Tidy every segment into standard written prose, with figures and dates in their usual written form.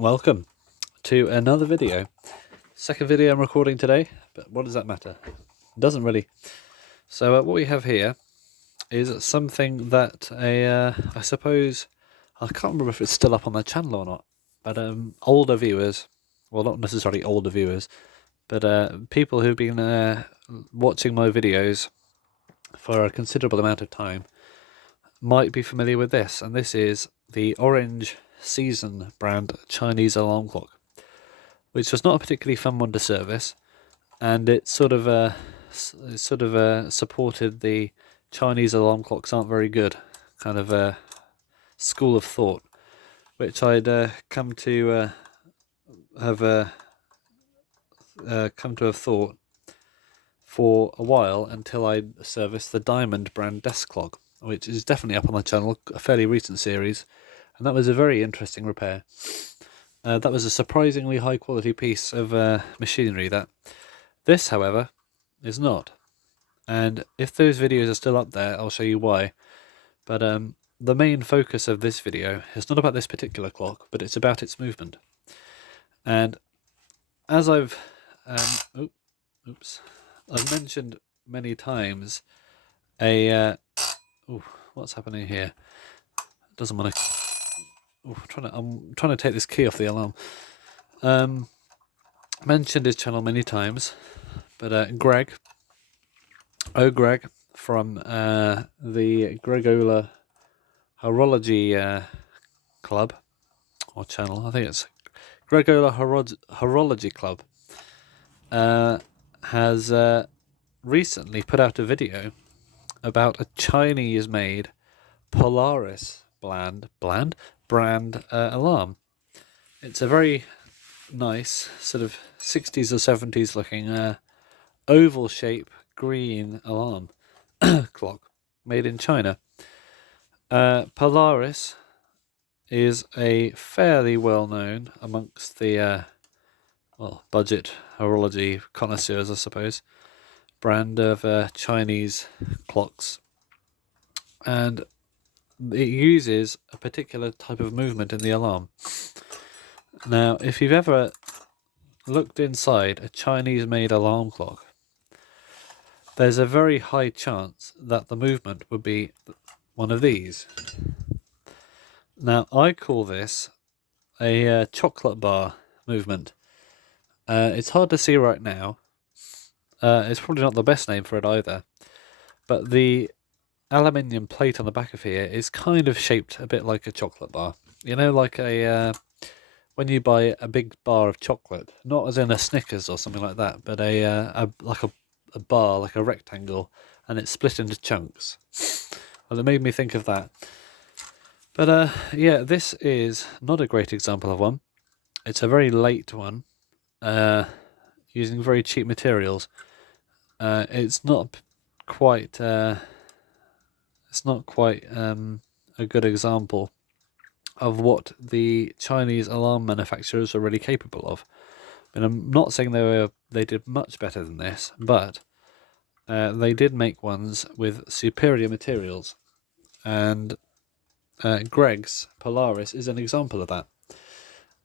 Welcome to another video. Second video I'm recording today, but what does that matter? It doesn't really. So what we have here is something that I suppose, I can't remember if it's still up on the channel or not, but older viewers, well, not necessarily older viewers, but people who've been watching my videos for a considerable amount of time might be familiar with this, and this is the Orange Season brand Chinese alarm clock, which was not a particularly fun one to service, and it sort of supported the Chinese alarm clocks aren't very good kind of school of thought, which I'd come to have thought for a while until I serviced the Diamond brand desk clock, which is definitely up on the channel, a fairly recent series, and that was a very interesting repair. That was a surprisingly high quality piece of machinery. This, however, is not. And if those videos are still up there, I'll show you why. But the main focus of this video is not about this particular clock, but it's about its movement. And as I've mentioned many times, what's happening here? It doesn't want to. I'm trying to take this key off the alarm. Mentioned his channel many times, but Greg from the Gregola Horology Club or channel, I think it's Gregola Horology Club, has recently put out a video about a Chinese-made Polaris brand alarm. It's a very nice sort of 60s or 70s looking oval shape green alarm clock made in China. Polaris is a fairly well known amongst the budget horology connoisseurs, I suppose, brand of Chinese clocks, and it uses a particular type of movement in the alarm. Now, if you've ever looked inside a Chinese-made alarm clock, there's a very high chance that the movement would be one of these. Now, I call this a chocolate bar movement. It's hard to see right now. It's probably not the best name for it either, but the aluminium plate on the back of here is kind of shaped a bit like a chocolate bar. You know, like when you buy a big bar of chocolate, not as in a Snickers or something like that, but a bar, like a rectangle, and it's split into chunks. Well, it made me think of that. But yeah, this is not a great example of one. It's a very late one, using very cheap materials. It's not quite a good example of what the Chinese alarm manufacturers are really capable of. And I'm not saying they did much better than this, but they did make ones with superior materials, and Greg's Polaris is an example of that,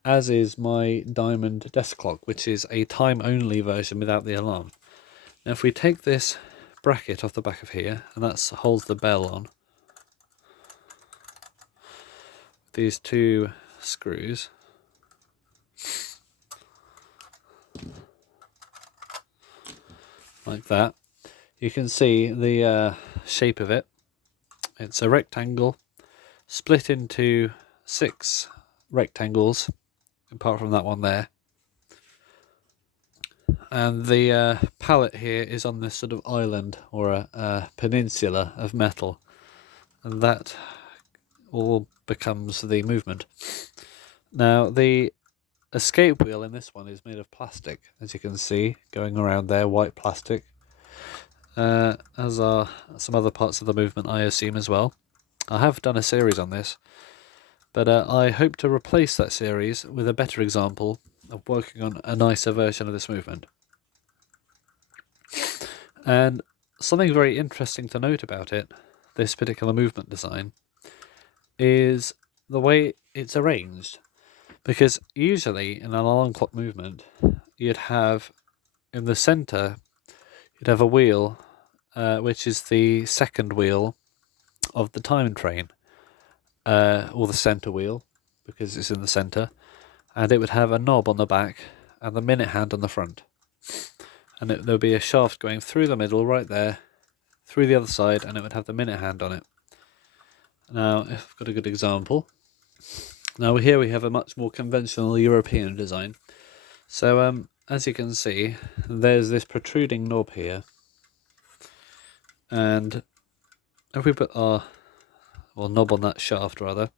as is my Diamond desk clock, which is a time-only version without the alarm. Now, if we take this bracket off the back of here, and that holds the bell on, these two screws, like that, you can see the shape of it. It's a rectangle split into 6 rectangles, apart from that one there, and the pallet here is on this sort of island or a peninsula of metal, and that all becomes the movement. Now, the escape wheel in this one is made of plastic, as you can see, going around there, white plastic, as are some other parts of the movement, I assume, as well. I have done a series on this, but I hope to replace that series with a better example of working on a nicer version of this movement. And something very interesting to note about it, this particular movement design, is the way it's arranged. Because usually in an alarm clock movement, you'd have in the center, you'd have a wheel, which is the second wheel of the time train, or the center wheel, because it's in the center, and it would have a knob on the back and the minute hand on the front. And there'll be a shaft going through the middle right there, through the other side, and it would have the minute hand on it. Now, if I've got a good example. Now here we have a much more conventional European design. So as you can see, there's this protruding knob here, and if we put our knob on that shaft rather,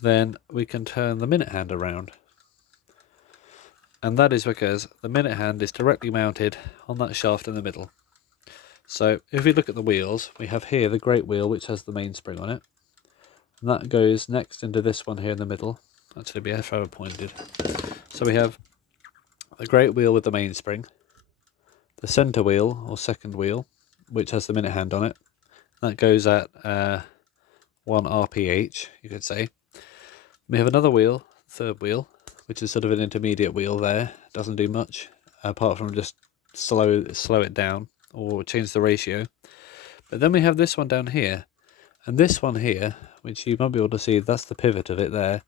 then we can turn the minute hand around. And that is because the minute hand is directly mounted on that shaft in the middle. So if we look at the wheels, we have here the great wheel, which has the mainspring on it. And that goes next into this one here in the middle. Actually, be if I were pointed. So we have the great wheel with the mainspring, the center wheel or second wheel, which has the minute hand on it. That goes at 1 RPH, you could say. We have another wheel, third wheel, which is sort of an intermediate wheel there. Doesn't do much apart from just slow it down or change the ratio. But then we have this one down here, and this one here, which you might be able to see, that's the pivot of it there.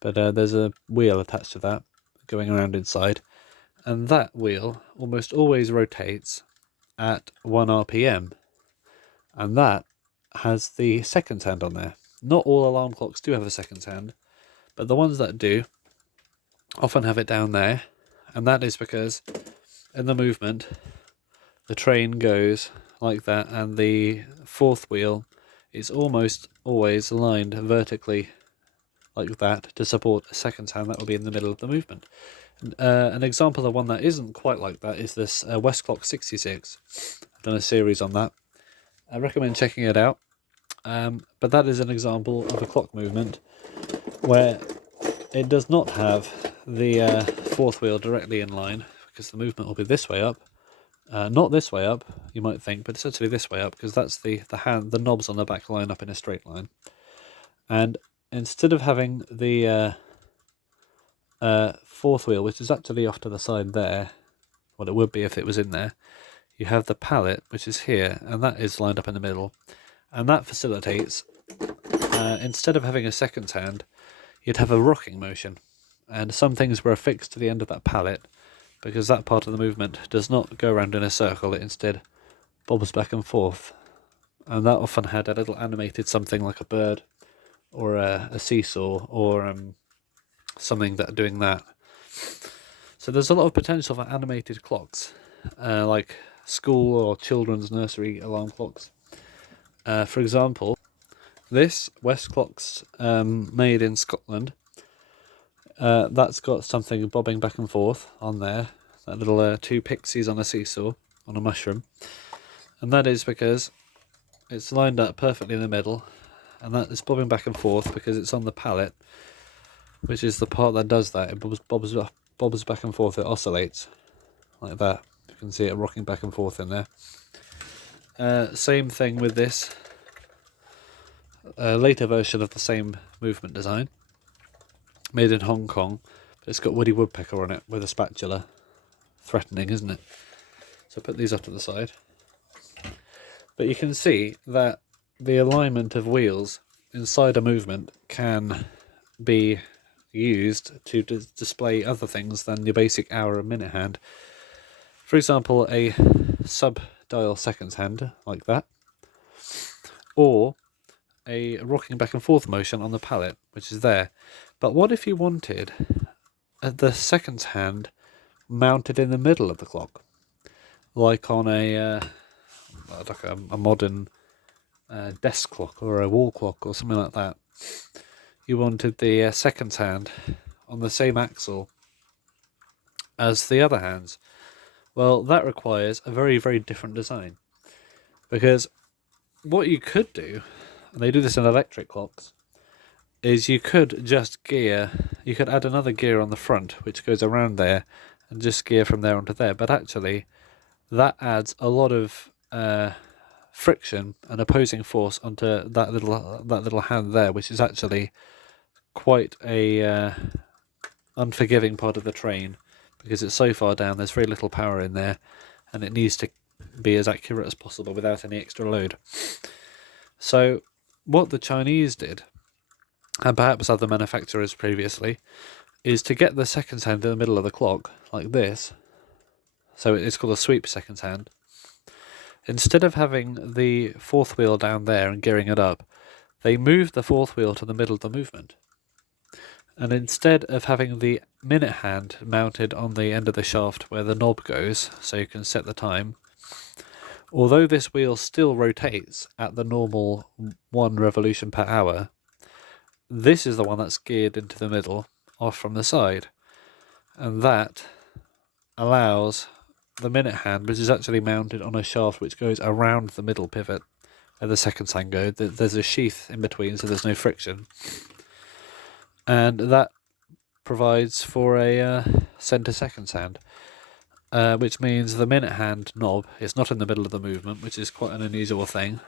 But there's a wheel attached to that going around inside, and that wheel almost always rotates at 1 RPM, and that has the seconds hand on there. Not all alarm clocks do have a seconds hand, but the ones that do often have it down there, and that is because in the movement the train goes like that, and the fourth wheel is almost always aligned vertically like that to support a seconds hand that will be in the middle of the movement. An example of one that isn't quite like that is this Westclock 66. I've done a series on that. I recommend checking it out. But that is an example of a clock movement where it does not have the fourth wheel directly in line, because the movement will be this way up. Not this way up, you might think, but it's actually this way up, because that's the knobs on the back line up in a straight line. And instead of having the fourth wheel, which is actually off to the side there, what it would be if it was in there, you have the pallet, which is here, and that is lined up in the middle. And that facilitates, instead of having a seconds hand, you'd have a rocking motion. And some things were affixed to the end of that pallet, because that part of the movement does not go around in a circle, it instead bobbles back and forth. And that often had a little animated something like a bird, or a seesaw, or something that doing that. So there's a lot of potential for animated clocks, like school or children's nursery alarm clocks. For example, this Westclock's made in Scotland. That's got something bobbing back and forth on there, that little two pixies on a seesaw, on a mushroom. And that is because it's lined up perfectly in the middle, and that is bobbing back and forth because it's on the pallet, which is the part that does that. It bobs back and forth, it oscillates, like that. You can see it rocking back and forth in there. Same thing with this later version of the same movement design, made in Hong Kong, but it's got Woody Woodpecker on it with a spatula. Threatening, isn't it? So put these up to the side. But you can see that the alignment of wheels inside a movement can be used to display other things than your basic hour and minute hand. For example, a sub-dial seconds hand, like that, or a rocking back and forth motion on the pallet, which is there. But what if you wanted the seconds hand mounted in the middle of the clock, like on a modern desk clock or a wall clock or something like that? You wanted the seconds hand on the same axle as the other hands. Well, that requires a very, very different design, because what you could do, and they do this in electric clocks, is you could just you could add another gear on the front which goes around there and just gear from there onto there, but actually that adds a lot of friction and opposing force onto that little hand there, which is actually quite a unforgiving part of the train, because it's so far down, there's very little power in there, and it needs to be as accurate as possible without any extra load. So what the Chinese did, and perhaps other manufacturers previously, is to get the seconds hand in the middle of the clock, like this. So it's called a sweep seconds hand. Instead of having the fourth wheel down there and gearing it up, they moved the fourth wheel to the middle of the movement. And instead of having the minute hand mounted on the end of the shaft where the knob goes, so you can set the time, although this wheel still rotates at the normal 1 revolution per hour, this is the one that's geared into the middle, off from the side. And that allows the minute hand, which is actually mounted on a shaft which goes around the middle pivot where the seconds hand go. There's a sheath in between, so there's no friction. And that provides for a centre seconds hand, which means the minute hand knob is not in the middle of the movement, which is quite an unusual thing.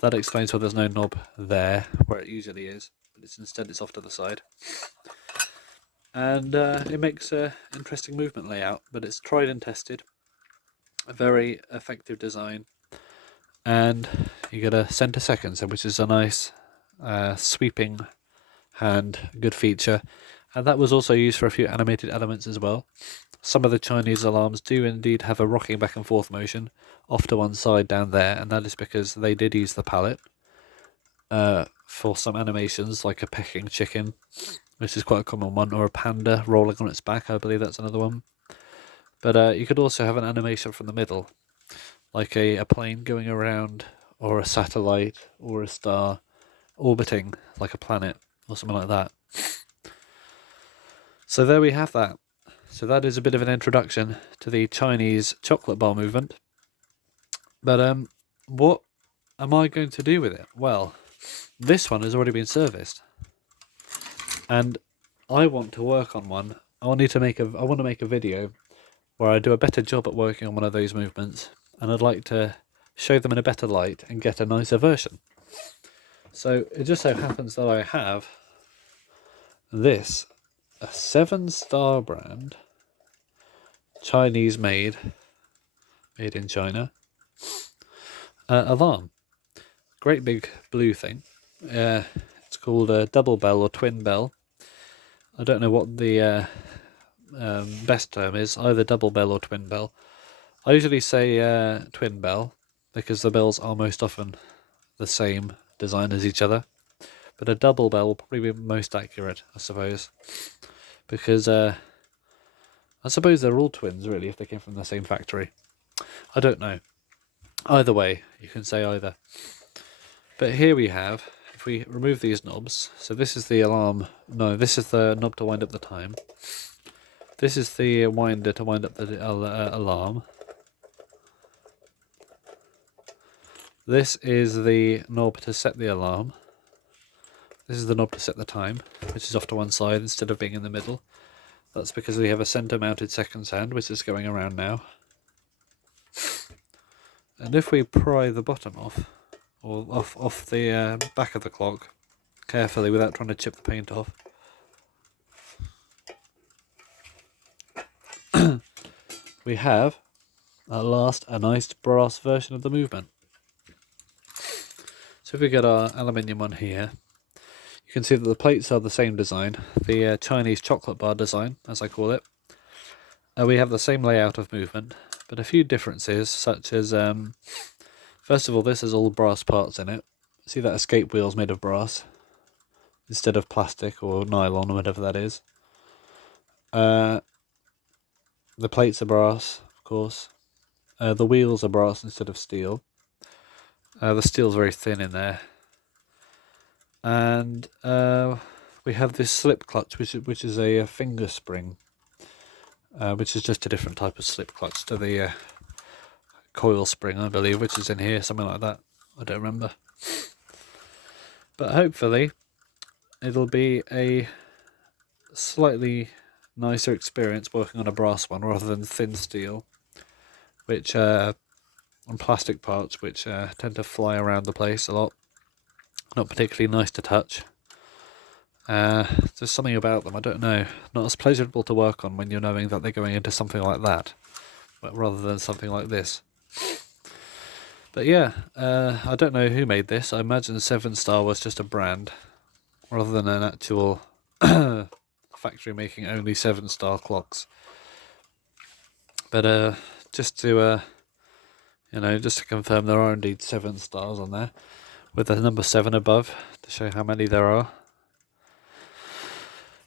That explains why there's no knob there, where it usually is, but instead it's off to the side. And it makes an interesting movement layout, but it's tried and tested. A very effective design. And you get a centre seconds, which is a nice sweeping hand, good feature. And that was also used for a few animated elements as well. Some of the Chinese alarms do indeed have a rocking back and forth motion off to one side down there, and that is because they did use the pallet for some animations, like a pecking chicken, which is quite a common one, or a panda rolling on its back. I believe that's another one. But you could also have an animation from the middle, like a plane going around, or a satellite, or a star orbiting like a planet, or something like that. So there we have that. So that is a bit of an introduction to the Chinese chocolate bar movement. But what am I going to do with it? Well, this one has already been serviced, and I want to work on one. I want to make a video where I do a better job at working on one of those movements, and I'd like to show them in a better light and get a nicer version. So it just so happens that I have this, a 7-star brand, Chinese made in China, alarm. Great big blue thing. It's called a double bell or twin bell. I don't know what the best term is, either double bell or twin bell. I usually say twin bell because the bells are most often the same design as each other, but a double bell will probably be most accurate, I suppose, because I suppose they're all twins really if they came from the same factory. I don't know. Either way, you can say either. But here we have, if we remove these knobs, so this is the alarm, no, this is the knob to wind up the time. This is the winder to wind up the alarm. This is the knob to set the alarm. This is the knob to set the time, which is off to one side instead of being in the middle. That's because we have a centre mounted seconds hand, which is going around now. And if we pry the bottom off, or off the back of the clock, carefully without trying to chip the paint off, we have, at last, a nice brass version of the movement. So if we get our aluminium one here, you can see that the plates are the same design, the Chinese chocolate bar design, as I call it. We have the same layout of movement, but a few differences, such as, first of all, this has all brass parts in it. See that escape wheel's made of brass, instead of plastic or nylon or whatever that is. The plates are brass, of course. The wheels are brass instead of steel. The steel's very thin in there. And we have this slip clutch, which is a finger spring, which is just a different type of slip clutch to the coil spring, I believe, which is in here, something like that. I don't remember. But hopefully it'll be a slightly nicer experience working on a brass one rather than thin steel, which and plastic parts which tend to fly around the place a lot. Not particularly nice to touch. There's something about them, I don't know, not as pleasurable to work on when you're knowing that they're going into something like that, but rather than something like this. But yeah, I don't know who made this. I imagine 7-Star was just a brand rather than an actual factory making only 7-Star clocks. But just to just to confirm, there are indeed 7 stars on there, with the number 7 above to show how many there are.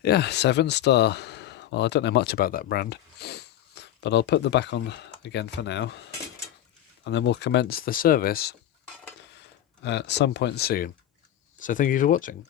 Yeah, 7-Star. Well, I don't know much about that brand, but I'll put the back on again for now, and then we'll commence the service at some point soon. So thank you for watching.